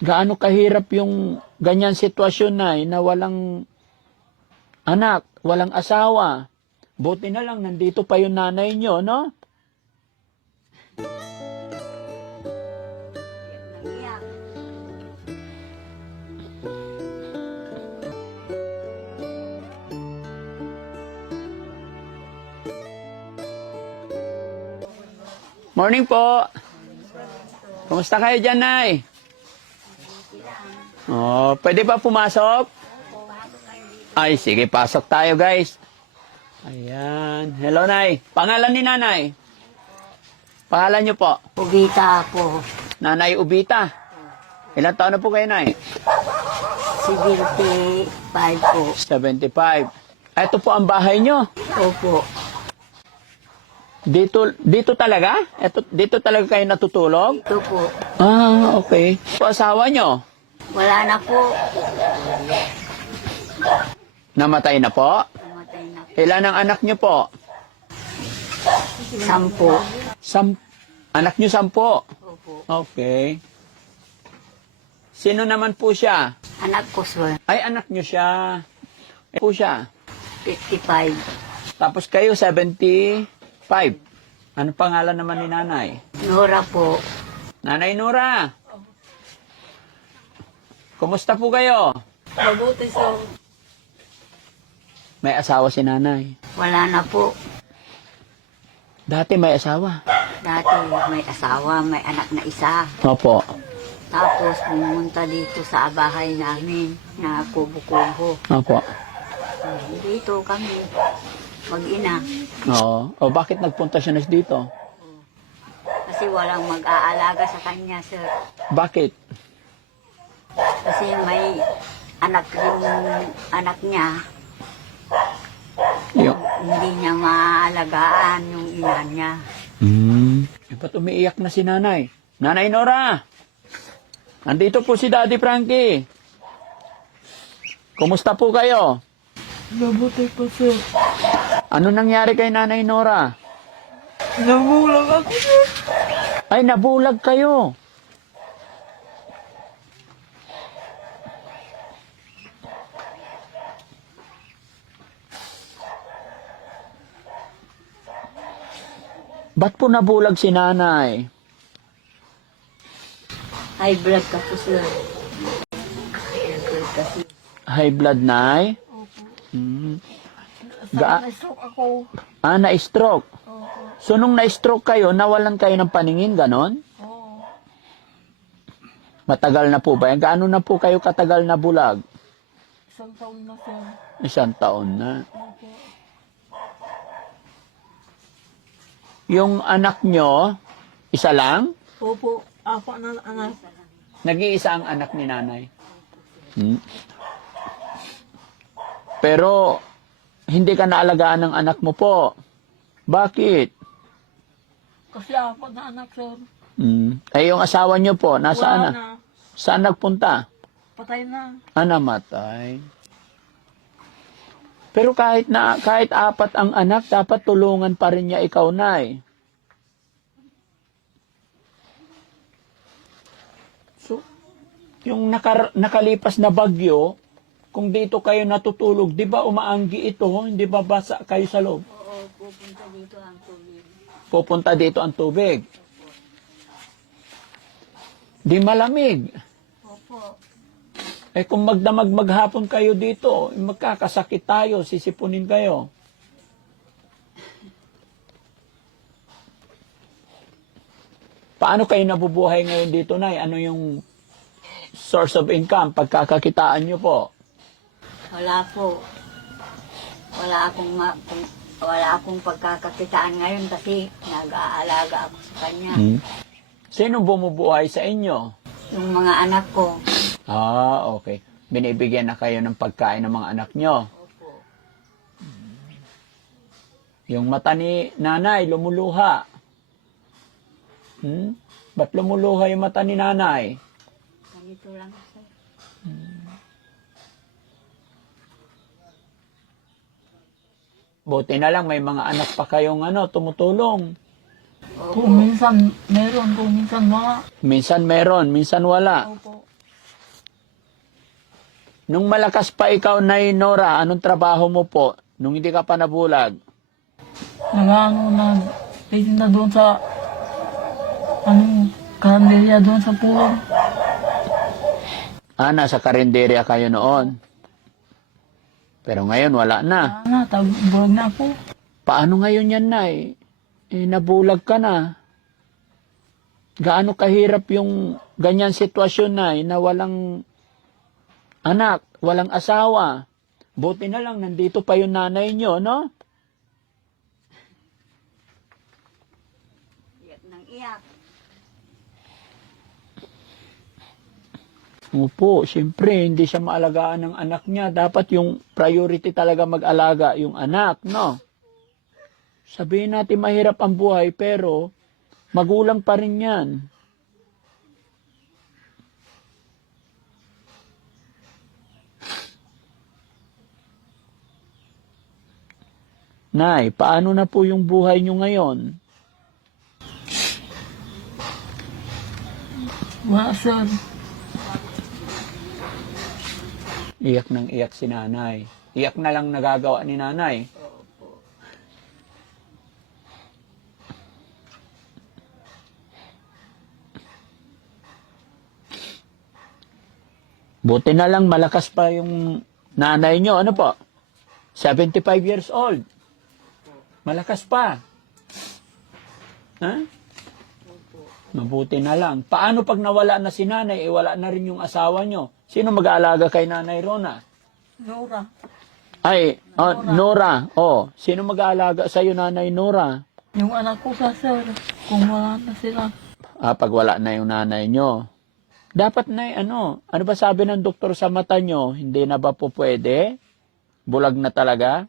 Gaano kahirap yung ganyan sitwasyon na walang anak, walang asawa. Buti na lang, nandito pa yung nanay nyo, no? Naiyak. Morning po. Kumusta kayo dyan, Nay? Oh, pwede ba pumasok? Ay, sige, pasok tayo, guys. Ayan. Hello, Nay. Pangalan ni Nanay? Pangalan niyo po? Ubita po. Nanay Ubita. Ilan taon na po kayo, Nay? 75 po. 75. Ito po ang bahay niyo. Opo. Dito talaga? Dito talaga kayo natutulog? Ito po. Ah, okay. Po asawa niyo? Wala na po. Namatay na po? Namatay na po. Ilan ang anak niyo po? 10. Anak niyo 10? Opo. Okay. Sino naman po siya? Anak ko, sir. Ay, anak niyo siya. Po siya. 55. Tapos kayo, 75. Ano pangalan naman ni Nanay? Nora po. Nanay Nora. Kumusta po kayo? Mabuti, sir. May asawa si Nanay. Wala na po. Dati may asawa. Dati may asawa, may anak na isa. Opo. Tapos pumunta dito sa bahay namin na kubo-kubo. Opo. Dito kami, mag-ina. Oo. O bakit nagpunta siya na dito? Kasi walang mag-aalaga sa kanya, sir. Bakit? Kasi may anak yung anak niya, Yung... hindi niya maaalagaan yung ina niya. Ba't umiiyak na si Nanay? Nanay Nora! Nandito po si Daddy Frankie. Kumusta po kayo? Mabuti po, sir. Ano nangyari kay Nanay Nora? Namulang ako, sir. Ay, nabulag kayo. Ba't po nabulag si Nanay? High blood ka po, sir. High blood kasi. High blood, Nay? Opo. Ga- Na-stroke ako. Na-stroke. Opo. So, nung na-stroke kayo, nawalan kayo ng paningin, ganon? Oo. Matagal na po ba yan? Gaano na po kayo katagal na bulag? 1 taon na, sir. 1 taon na. Opo. Yung anak nyo, isa lang? Opo. Apat na anak. Nag-iisa ang anak ni Nanay. Pero, hindi ka naalagaan ng anak mo po. Bakit? Kasi apat na anak, sir. Eh, yung asawa nyo po, nasaan Wala na? na. Saan nagpunta? Patay na. Namatay. Pero kahit apat ang anak, dapat tulungan pa rin niya ikaw, Nay. So, yung nakalipas na bagyo, kung dito kayo natutulog, di ba umaanggi ito? Hindi ba basa kayo sa loob? Oo, pupunta dito ang tubig. Pupunta dito ang tubig. Di malamig. Opo. Eh kung magdamag maghapon kayo dito, magkakasakit tayo, sisipunin kayo. Paano kayo nabubuhay ngayon dito, Nay? Ano yung source of income, pagkakakitaan nyo po? Wala po. Wala akong pagkakakitaan ngayon kasi nag-aalaga ako sa kanya. Sino bumubuhay sa inyo? Yung mga anak ko. Ah, okay. Binibigyan na kayo ng pagkain ng mga anak nyo. Opo. Yung mata ni Nanay, lumuluha. Ba't lumuluha yung mata ni Nanay? Ganito lang, sir. Buti na lang may mga anak pa kayong tumutulong. Kung minsan meron, kung minsan wala. Minsan meron, minsan wala. Opo. Nung malakas pa ikaw, Nay Nora, anong trabaho mo po? Nung hindi ka pa nabulag? Nagtitinda doon sa, karanderya doon sa pulo. Nasa karinderya kayo noon. Pero ngayon, wala na. Tagbulag na ako. Paano ngayon yan, Nay? Nabulag ka na. Gaano kahirap yung ganyan sitwasyon, Nay, na walang anak, walang asawa. Buti na lang, nandito pa yung nanay nyo, no? Iyak ng iyak. Opo, siyempre, hindi siya maalagaan ng anak niya. Dapat yung priority talaga mag-alaga yung anak, no? Sabihin natin mahirap ang buhay, pero magulang pa rin yan. Nay, paano na po yung buhay nyo ngayon? Wala, sir. Iyak ng iyak si nanay. Iyak na lang nagagawa ni nanay. Buti na lang malakas pa yung nanay nyo. Ano po? 75 years old. Malakas pa. Ha? Mabuti na lang. Paano pag nawala na si nanay, wala na rin yung asawa nyo? Sino mag-aalaga kay Nanay Rona? Nora. Nora. Sino mag-aalaga sa'yo, Nanay Nora? Yung anak ko sa sir, kung wala na sila. Pag wala na yung nanay nyo. Dapat na, ano ba sabi ng doktor sa mata nyo? Hindi na ba po pwede? Bulag na talaga?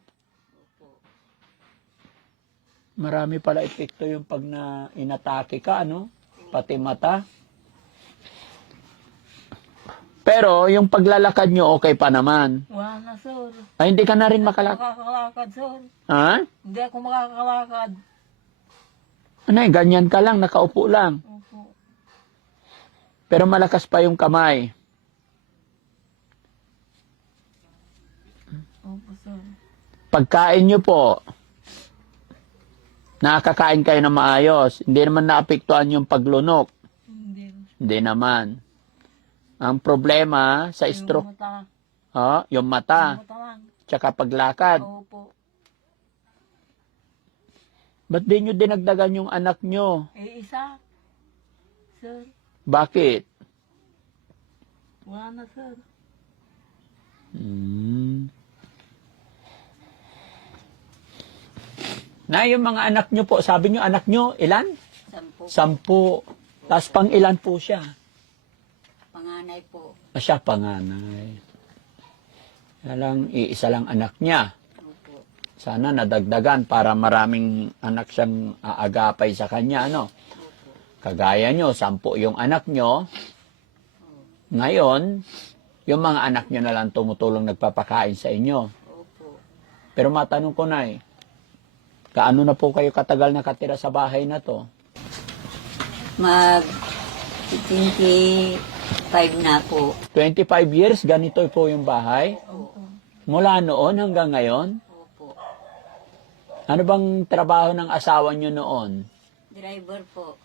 Marami pala epekto yung pag inatake ka, ano? Pati mata. Pero yung paglalakad nyo, okay pa naman. Wala na, sir. Hindi ka na rin makalakad. Makakalakad, sir. Ha? Hindi ako makakalakad. Ganyan ka lang, nakaupo lang. Opo. Pero malakas pa yung kamay. Opo, sir. Pagkain nyo po, nakakain kayo na maayos. Hindi naman naapektuhan yung paglunok. Hindi. Hindi naman. Ang problema sa stroke, yung mata, Yung mata lang. tsaka paglakad. Opo. Ba't di nyo dinagdagan yung anak nyo? Isa. Sir. Bakit? Wala na, sir. Na yung mga anak nyo po, sabi nyo anak nyo, ilan? 10. 10. Tapos pang ilan po siya? Panganay po. Siya panganay. Kaya lang, iisa lang anak niya. Opo. Sana nadagdagan para maraming anak siyang aagapay sa kanya, ano? Kagaya nyo, 10 yung anak nyo. Ngayon, yung mga anak nyo na lang tumutulong nagpapakain sa inyo. Opo. Pero matanong ko na kaano na po kayo katagal nakatira sa bahay na to? Mag 25 na po. 25 years, ganito po yung bahay? Opo. Mula noon hanggang ngayon? Opo. Ano bang trabaho ng asawa nyo noon? Driver po.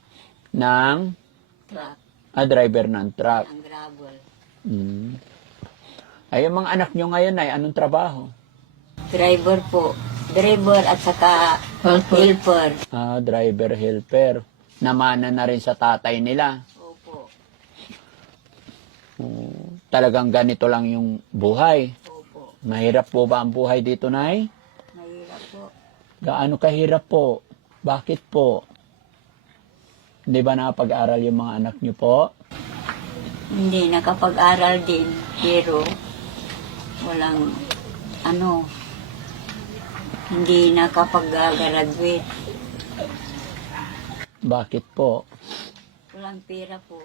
Ng Truck. driver ng truck. Ang gravel. Ay, yung mga anak nyo ngayon ay anong trabaho? Driver po. Driver at saka helper. Driver helper. Namana na rin sa tatay nila. Opo. Talagang ganito lang yung buhay. Opo. Mahirap po ba ang buhay dito, Nay? Mahirap po. Gaano kahirap po? Bakit po? Hindi ba nakapag-aral yung mga anak nyo po? Hindi nakapag-aral din. Pero walang hindi nakapag-graduate. Bakit po? Walang pera po.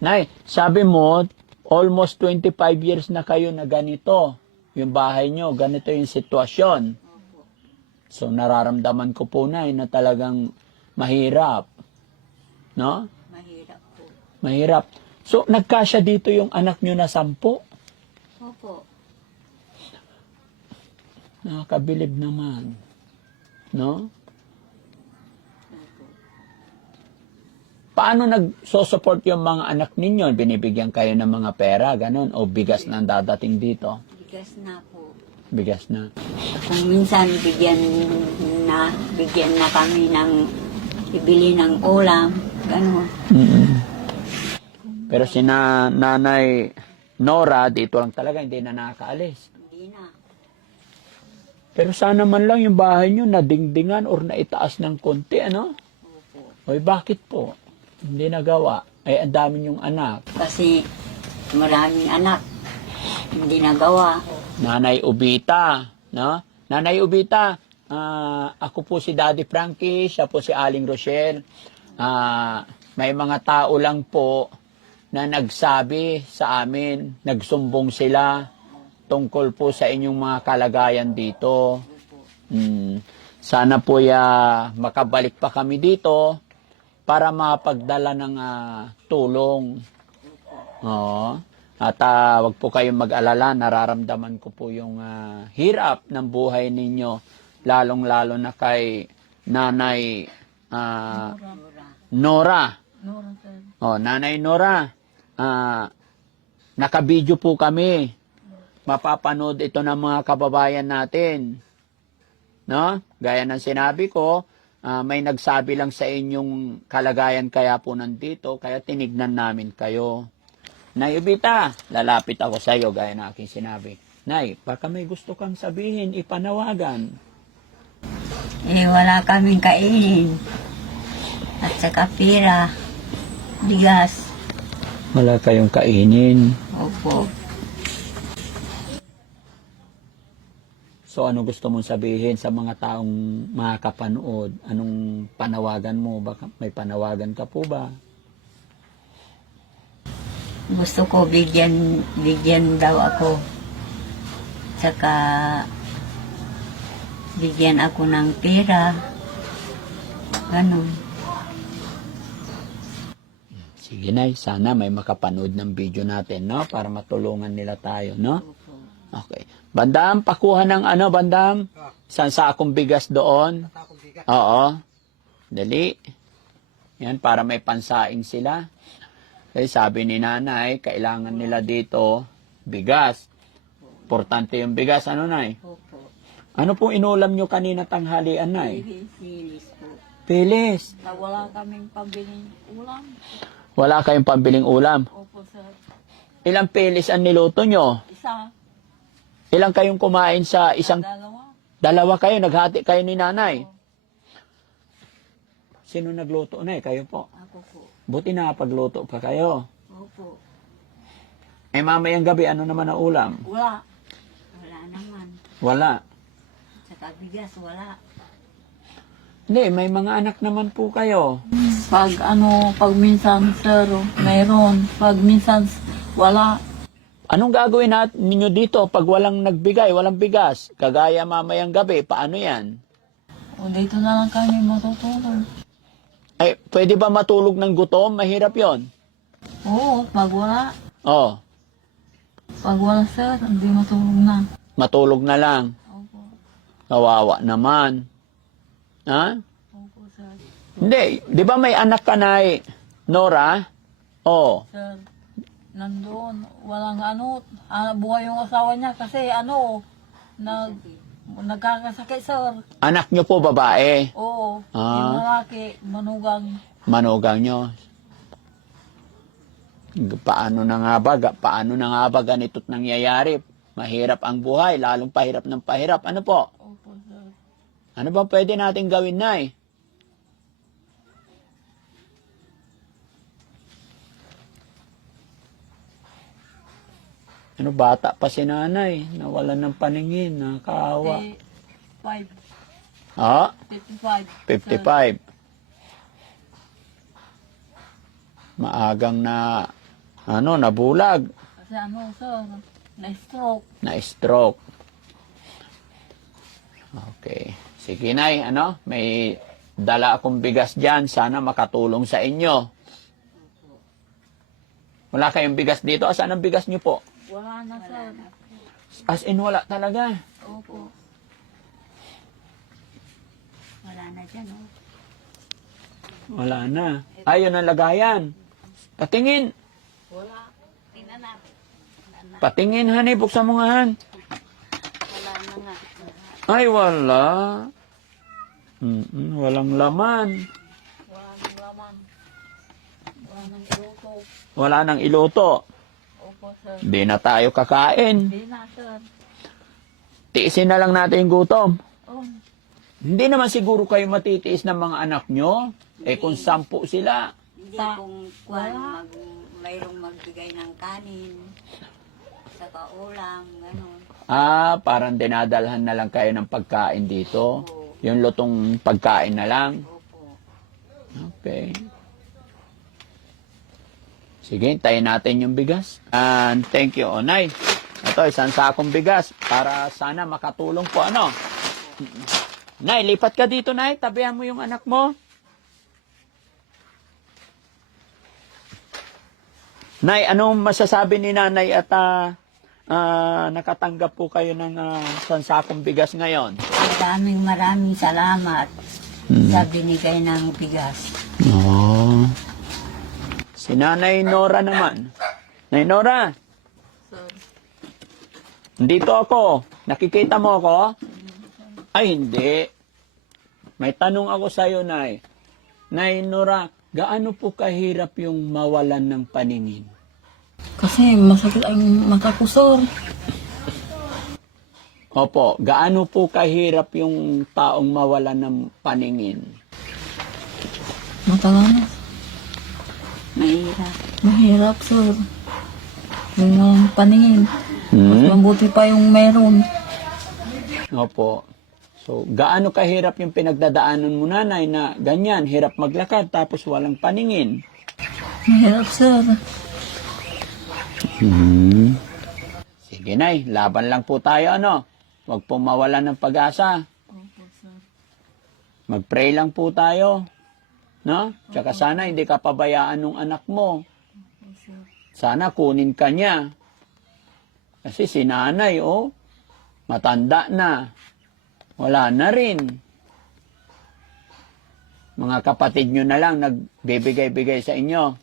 Nay, sabi mo, almost 25 years na kayo na ganito. Yung bahay nyo, ganito yung sitwasyon. Opo. So, nararamdaman ko po, Nay, na talagang mahirap. No? Mahirap po. Mahirap. So, nagkasya dito yung anak nyo na 10? Opo. Nakakabilib naman. No? Paano nagsosupport yung mga anak ninyo? Binibigyan kayo ng mga pera, ganun? O bigas na ang dadating dito? Bigas na po. Bigas na. Kung minsan bigyan na kami ng ibili ng ulam, gano'n. Mm-mm. Pero si Nanay Nora, dito lang talaga, hindi na nakakaalis. Hindi na. Pero sana man lang yung bahay nyo nadingdingan or naitaas ng konti, ano? Opo. Oy, bakit po? Hindi nagawa. Ay, ang dami yung anak. Kasi maraming anak. Hindi nagawa. Nanay Ubita, no? Nanay Ubita, ako po si Daddy Frankie, siya po si Aling Rochelle. May mga tao lang po na nagsabi sa amin, nagsumbong sila tungkol po sa inyong mga kalagayan dito. Sana po makabalik pa kami dito para mapagdala ng tulong. Oo. At wag po kayong mag-alala, nararamdaman ko po yung hirap ng buhay ninyo, lalong-lalo na kay Nanay Nora. Nora, sir. Oh, Nanay Nora, nakabidyo po kami. Mapapanood ito ng mga kababayan natin. No? Gaya ng sinabi ko, may nagsabi lang sa inyong kalagayan kaya po nandito, kaya tinignan namin kayo. Nay Ubita, lalapit ako sa iyo gaya ng aking sinabi. Nay, baka may gusto kang sabihin, ipanawagan. Wala kaming kainin. At saka pira, bigas. Wala kayong kainin. Opo. So ano gusto mong sabihin sa mga taong makakapanood? Anong panawagan mo? Baka may panawagan ka po ba? Gusto ko bigyan daw ako. Saka bigyan ako ng pera. Ganun. Sige Nay, sana may makapanood ng video natin, no? Para matulungan nila tayo, no? Opo. Okay. Bandam, pakuha ng Bandam? Isang sakong bigas doon. Oo. Dali. Yan, para may pansaing sila. Kasi sabi ni Nanay, kailangan nila dito bigas. Importante yung bigas. Ano, Nay? Opo. Ano po inulam nyo kanina tanghalian, Nay? Silis po. Pilis. Wala kaming pabiling ulam. Wala kayong pambiling ulam. Opo, sir. Ilang pilis ang niluto nyo? Isa. Ilang kayong kumain sa isang... Dalawa. Dalawa kayo, naghati kayo ni Nanay. Sino nagluto, Nay? Kayo po. Ako po. Buti nakapagluto pa kayo. Opo. Eh mamayang gabi, ano naman ang ulam? Wala. Wala naman. Wala. Saka bigas, wala. Hindi, may mga anak naman po kayo. Pag minsan, sir, mayroon. Pag minsan, wala. Anong gagawin ninyo dito pag walang nagbigay, walang bigas? Kagaya mamayang gabi, paano yan? O dito na lang kami matutulog. Ay, pwede ba matulog ng gutom? Mahirap yon. Oo, pag wala. Oh, Pag wala, sir, hindi matulog na. matulog na lang. Opo. Kawawa naman. Ha? Opo, sir. Hindi, di ba may anak ka na Nora? Oh, Sir, nandoon, walang buhay yung asawa niya kasi nagkakasakit, sir. anak nyo po babae. Oo, Ah. yung lalaki, manugang. Manugang nyo. Paano na nga ba ganito't nangyayari? Mahirap ang buhay, lalong pahirap ng pahirap. Ano po? Opo, sir. Ano ba pwede natin gawin, Nay? Ano, bata pa si Nanay, nawalan ng paningin, nakakaawa. 55. Ah, 55. 55. Maagang nabulag, Kasi sir, na-stroke. na-stroke. Okay. Sige, Nay, may dala akong bigas dyan. Sana makatulong sa inyo. Wala kayong bigas dito? Saan ang bigas nyo po? Wala na, sir. As in, wala talaga. Opo. Wala na dyan, oh. Wala na. Ayun ang lagayan. Patingin. Wala. Tingnan na. Patingin, honey. Buksan mo nga, han. Wala na nga. Ay, wala. Walang laman. Wala nang laman. Wala nang iluto. Wala nang iluto. Opo, sir. Di na tayo kakain. Hindi na, sir. Tiisin na lang natin yung gutom. Oh, Hindi naman siguro kayo matitiis ng mga anak nyo. Eh kung 10 sila. Hindi Ta- kung wala. mayroong magbigay ng kanin, saka ulam, gano'n. Parang dinadalhan na lang kayo ng pagkain dito. Yung lutong pagkain na lang. Opo. Okay. Sige, tayin natin yung bigas. And thank you, Onay. Ito, isang sakong bigas para sana makatulong po, ano? Nay, lipat ka dito, Nay. Tabihan mo yung anak mo. Nay, anong masasabi ni Nanay at nakatanggap po kayo ng isang sakong bigas ngayon? Maraming salamat sa binigay ng bigas. Oh. Si Nanay Nora naman. Nay Nora, sir. dito ako. Nakikita mo ako? Ay, hindi. May tanong ako sa iyo, Nay. Nay Nora, gaano po kahirap yung mawalan ng paningin? Kasi masakit ang mata ko, sir. Opo, gaano po kahirap yung taong mawalan ng paningin? Matagal na. Mahirap. Mahirap, sir. Yung walang paningin. Mas mabuti pa yung meron. Opo. So, gaano kahirap yung pinagdadaanan mo, Nanay, na ganyan, hirap maglakad tapos walang paningin? Mahirap, sir. Sige, Nay, laban lang po tayo, ano? Huwag po mawalan ng pag-asa. Opo, sir. Mag-pray lang po tayo. No? Tsaka sana hindi ka pabayaan ng anak mo. Opo, sir. Sana kunin ka niya. Kasi si Nanay, oh, matanda na. Wala na rin. Mga kapatid nyo na lang nagbibigay-bigay sa inyo.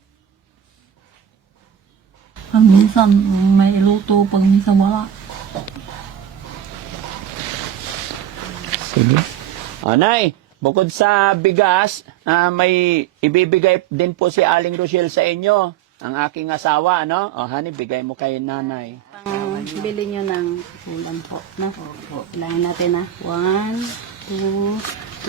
Pag minsan may iluto, pag minsan wala. Sige. Nay, bukod sa bigas, may ibibigay din po si Aling Rochelle sa inyo. Ang aking asawa, ano? O, honey, bigay mo kay Nanay. Bili nyo ng ulam po. No? Ilahin natin na. 1, 2,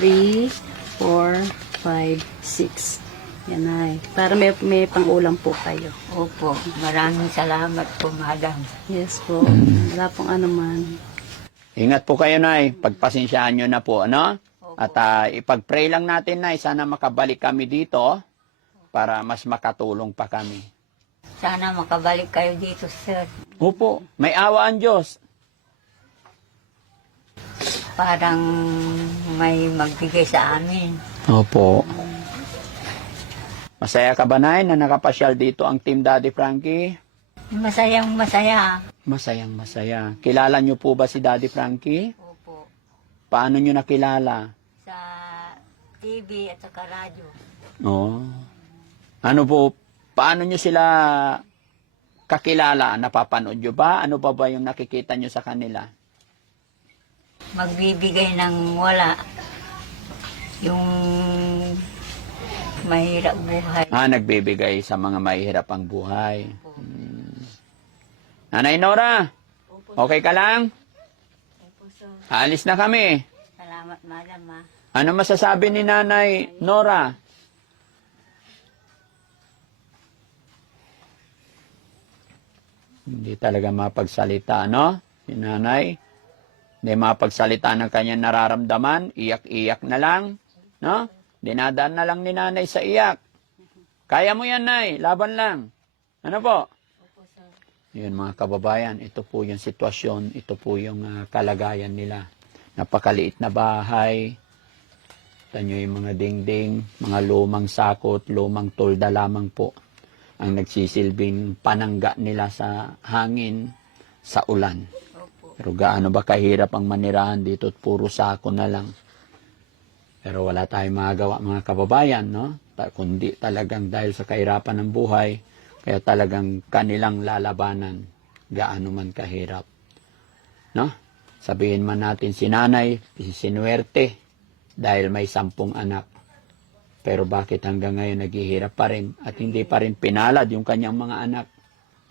3, 4, 5, 6. Yan ay. Para may pang-ulam po kayo. Opo. Maraming salamat po, madam. Yes po. Wala pong ano man. Ingat po kayo, Nay. Pagpasensyahan nyo na po, ano? At ipag-pray lang natin, Nay. Sana makabalik kami dito para mas makatulong pa kami. Sana makabalik kayo dito, sir. Opo, may awa ang Diyos. Parang may magbigay sa amin. Opo. Masaya ka ba, Nay, na nakapasyal dito ang Team Daddy Frankie? Masayang masaya. Masayang masaya. Kilala niyo po ba si Daddy Frankie? Opo. Paano niyo nakilala? Sa TV at saka radyo. Oh. Ano po, paano niyo sila kakilala? Napapanood niyo ba? Ano pa ba yung nakikita niyo sa kanila? Magbibigay ng wala. Yung mahirap buhay. Nagbibigay sa mga mahihirap ang buhay. Nanay Nora, okay ka lang? Alis na kami. Salamat, madam, ha. Ano masasabi ni Nanay Nora? Hindi talaga mapagsalita, no? Si Nanay. Hindi mapagsalita ng kanyang nararamdaman. Iyak-iyak na lang, no? Dinadaan na lang ni Nanay sa iyak. Kaya mo yan, Nay. Laban lang. Ano po? Yun, mga kababayan, ito po yung sitwasyon, ito po yung kalagayan nila. Napakaliit na bahay. Ito nyo yung mga dingding, mga lumang sakot, lumang tolda lamang po ang nagsisilbing panangga nila sa hangin, sa ulan. Opo. Pero gaano ba kahirap ang manirahan dito at puro sako na lang. Pero wala tayong magagawa mga kababayan, no? Kundi talagang dahil sa kahirapan ng buhay, kaya talagang kanilang lalabanan, gaano man kahirap. No? Sabihin man natin si nanay, sinuwerte, dahil may 10 anak. Pero bakit hanggang ngayon naghihirap pa rin at hindi pa rin pinalad yung kanyang mga anak?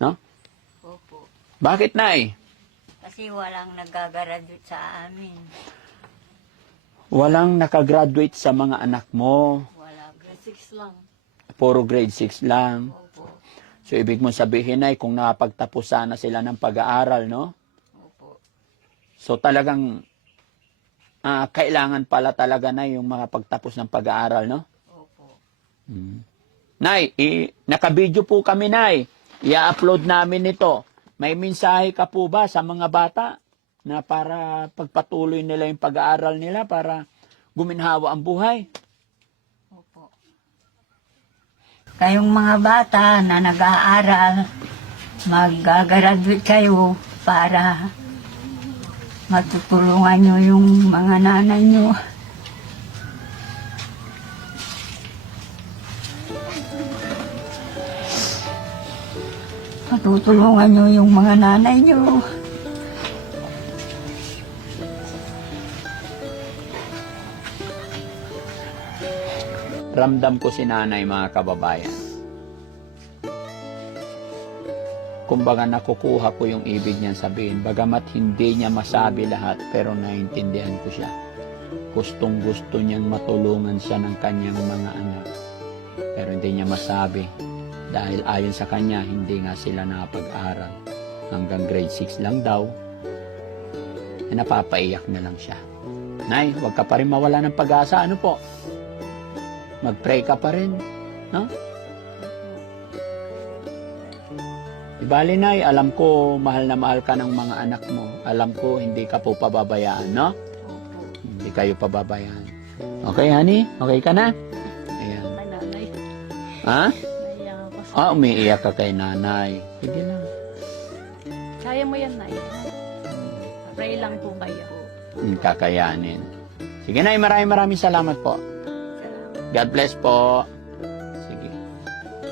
No? Opo. Bakit, Nay? Kasi walang nagagraduate sa amin. Walang nakagraduate sa mga anak mo. Wala. Grade 6 lang. Puro grade 6 lang. Opo. So, ibig mong sabihin ay kung nakapagtapos sana sila ng pag-aaral, no? Opo. So, talagang kailangan pala talaga na yung makapagtapos ng pag-aaral, no? Opo. Nay, nakabidyo po kami, Nay. I-upload namin ito. May mensahe ka po ba sa mga bata na para pagpatuloy nila yung pag-aaral nila para guminhawa ang buhay? Opo. Kayong mga bata na nag-aaral, mag-graduate kayo para matutulungan nyo yung mga nanay nyo. Matutulungan nyo yung mga nanay nyo. Ramdam ko si nanay, mga kababayan. Kumbaga nakukuha ko yung ibig niyang sabihin. Bagamat hindi niya masabi lahat, pero naintindihan ko siya. Gustong gusto niyang matulungan siya ng kanyang mga anak. Pero hindi niya masabi. Dahil ayon sa kanya, hindi nga sila nakapag-aral. Hanggang grade 6 lang daw. Napapaiyak na lang siya. Nay, huwag ka pa rin mawala ng pag-asa. Ano po? Mag-pray ka pa rin. No? Ibali, Nay, alam ko mahal na mahal ka ng mga anak mo. Alam ko hindi ka po pababayaan, no? Hindi kayo pababayaan. Okay, honey? Okay ka na? Ayan. Ay, nanay. Ha? Naiyak ako. Umiiyak ka kay nanay. Sige na. Kaya mo yan, nay. Pray lang po kayo. Kakayanin. Sige, Nay, maraming salamat po. God bless po. Sige.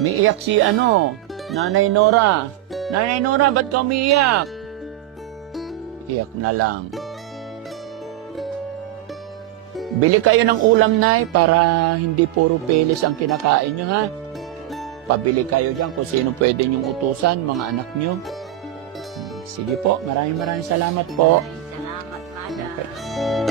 Umiiyak si Nanay Nora. Nanay Nora, ba't ka umiiyak? Iyak na lang. Bili kayo ng ulam, Nay, para hindi puro pelis ang kinakain nyo, ha? Pabili kayo dyan kung sino pwede nyong utusan, mga anak nyo. Sige po, maraming salamat po. Salamat, Mada. Okay.